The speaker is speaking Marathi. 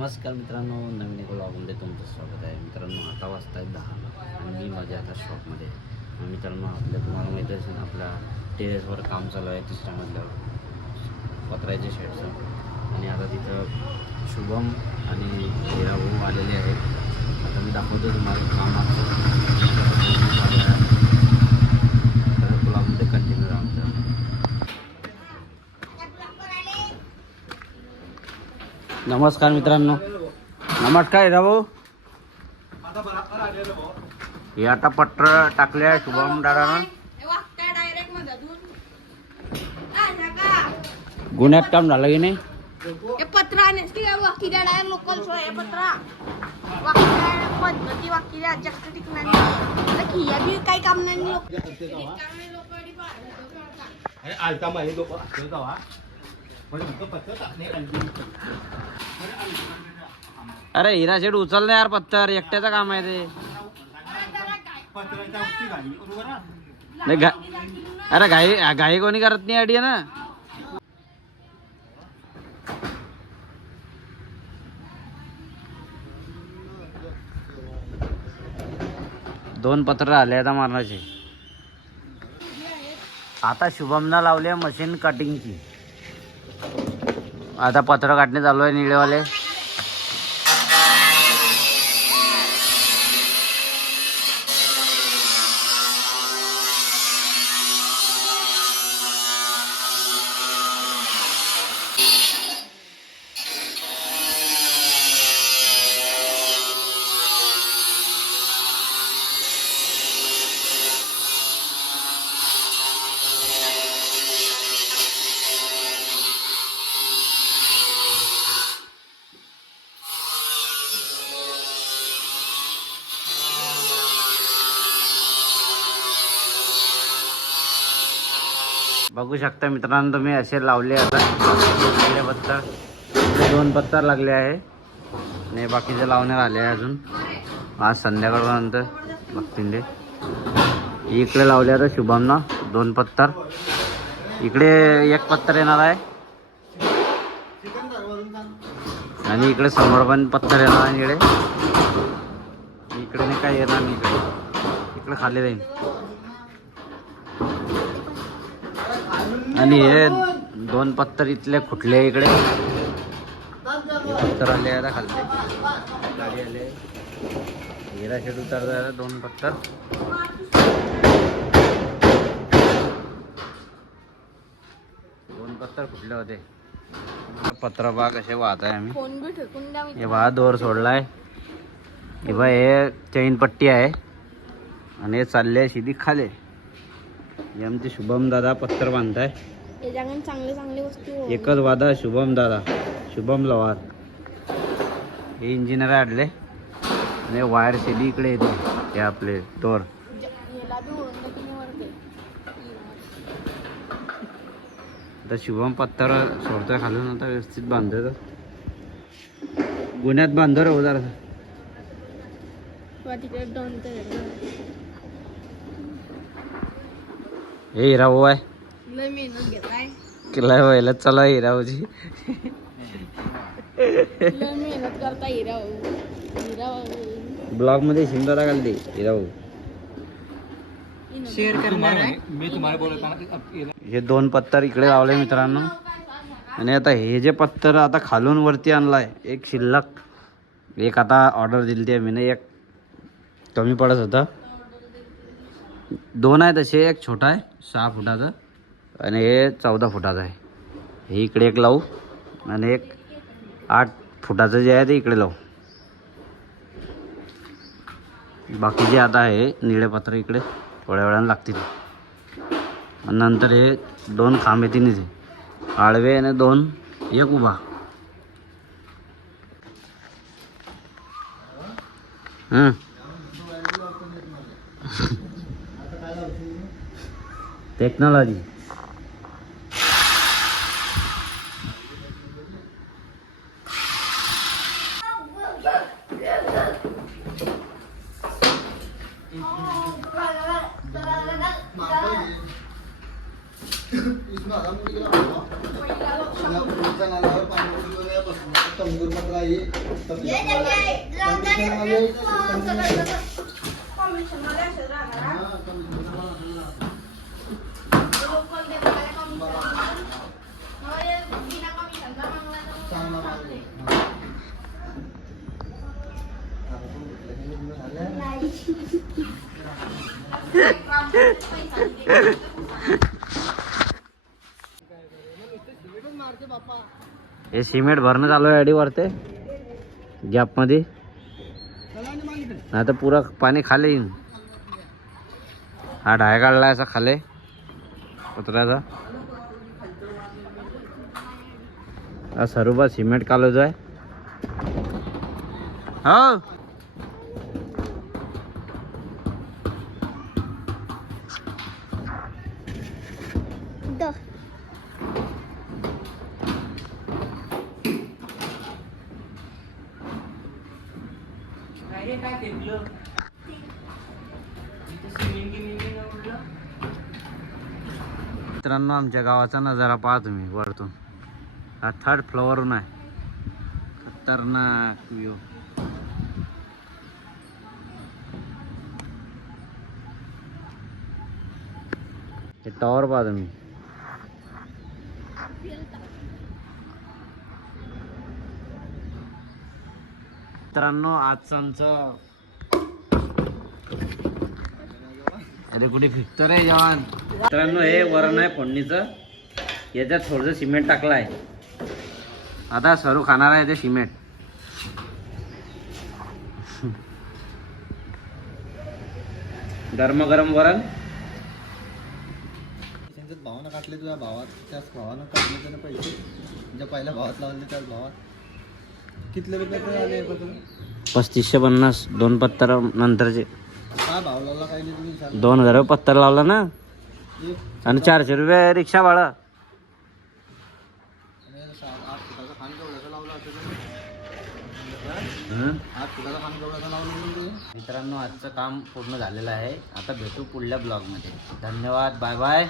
नमस्कार मित्रांनो, नवीन एक व्लॉगमध्ये तुमचं स्वागत आहे. मित्रांनो, आता वाजता आहे 10 आणि मी माझ्या आता शॉपमध्ये. मित्रांनो, तुम्हाला माहिती असेल आपल्या टेरेसवर काम चालू आहे, तिसऱ्या मधलं पत्र्याच्या शेडचं. आणि आता तिथं शुभम आणि हिराभाऊ आलेले आहेत. आता मी दाखवतो तुम्हाला कामाचं. तर ब्लॉगमध्ये कंटिन्यू राहा आमच्या. नमस्कार मित्रांनो. नमस्कार हिराभाऊ. हे आता पत्र टाकले शुभम दादानं. गुन्ह्यात काम झालं की नाही? पत्र लोकल पत्र पद्धती वाक्य जास्त टिकणार काही काम नाही. अरे हिरा शेठ उचल ना यार, पत्तर एकट्याचं काम आहे ते. अरे घाई कोणी करत नाही आयडिया ना. दोन पत्र आले आता मारण्याचे. आता शुभमना लावले मशीन कटिंगची. आता पत्र काढणे चालू आहे निळेवाले. बघू शकता मित्रांनो तुम्ही, असे लावले. आता पहिले पत्तर, दोन पत्तर लागले आहे आणि बाकीचे लावण्यात आले आहे अजून. आज संध्याकाळपर्यंत बघतील ते. इकडे लावले आता शुभमना दोन पत्तर. इकडे एक पत्तर येणार आहे आणि इकडे समोर पण पत्तर येणार आहे. इकडे नाही काय येणार नाही. इकडे खाली राहील. आणि हे दोन पत्तर इथले फुटले. इकडे पत्तर आले आता खालचे. गाडी आले. हिरा शेड उतरता दोन पत्तर. दोन पत्तर फुटले होते. पत्र बा कसे वाहत आहे आम्ही. हे बा दोर सोडलाय. हे बा हे चैन पट्टी आहे आणि हे चालले सीधी खाले. हे आमचे शुभम दादा पत्तर बांधताय. चांगले चांगले वस्तू एकच वादा शुभम दादा, शुभम लवार. हे इंजिनियर आणले आणि वायर शेडी इकडे येते. हे आपले दोर. आता शुभम पत्तर सोडतोय खालून. आता व्यवस्थित बांधतोय. गुन्ह्यात बांधतो रे उदार. हे हिराभाऊ आहे. किल्ला व्हायला चला हिराभाऊची. मेहनत करता ब्लॉग मध्ये शिंदा घालते हिराभाऊ. शेअर करणार आहे. हे दोन पत्तर इकडे लावले मित्रांनो. आणि आता हे जे पत्तर आता खालून वरती आणलाय. एक शिल्लक, एक आता ऑर्डर दिली ती आम्ही. एक कमी पडत होता. दोन आहे तसे. एक छोटा आहे 6 फुटाचा आणि हे 14 फुटाचा आहे. हे इकडे एक लावू आणि एक 8 फुटाचं जे आहे ते इकडे लावू. बाकीचे आता आहे निळे पत्र इकडे थोड्या वेळानं लागतील. आणि नंतर हे दोन खांब येतील इथे आडवे आणि दोन एक उभा. टेक्नॉलॉजी. हे सिमेंट भरणं चालू आहे अडी वरते गॅप मध्ये, नाही तर पुरा पाणी खाली येईन. हा ढाय काढलाय असा खाले पत्र्याचा. हा सर्व सिमेंट कालवतो आहे. हो मित्रांनो, आमच्या गावाचा नजारा पहा तुम्ही वरतून. हा 3rd फ्लोअरवरून आहे. खतरनाक व्ह्यू. हे टॉवर पहा तुम्ही. मित्रांनो, आजचं आमचं अरे कुठे फिरतो रे जवान. मित्रांनो, हे वरण आहे फोडणीचं. याच्यात थोडंसं सिमेंट टाकलं आहे. आता सर्व खाणार आहे ते सिमेंट. गरम वरण. भावानं काटले तुझ्या भावात, त्याच भावानं काटले त्यानं पैसे. ज्या पहिल्या भावात लावले त्याच भावात कितले रुपये आले? 3550 2 पत्तर नंतरचे. काय भाव लावला काही नाही तुम्ही? 2000 पत्तर लावला ना, आणि 400 रुपये रिक्षा भाडं. 8 फुटाचा खान केवढ्याचा लावला होता? 8 फुटाचा खान केवढ्याचा लावला तुम्ही? मित्रांनो, आजचं काम पूर्ण झालेलं आहे. आता भेटू पुढल्या ब्लॉगमध्ये. धन्यवाद. Bye bye.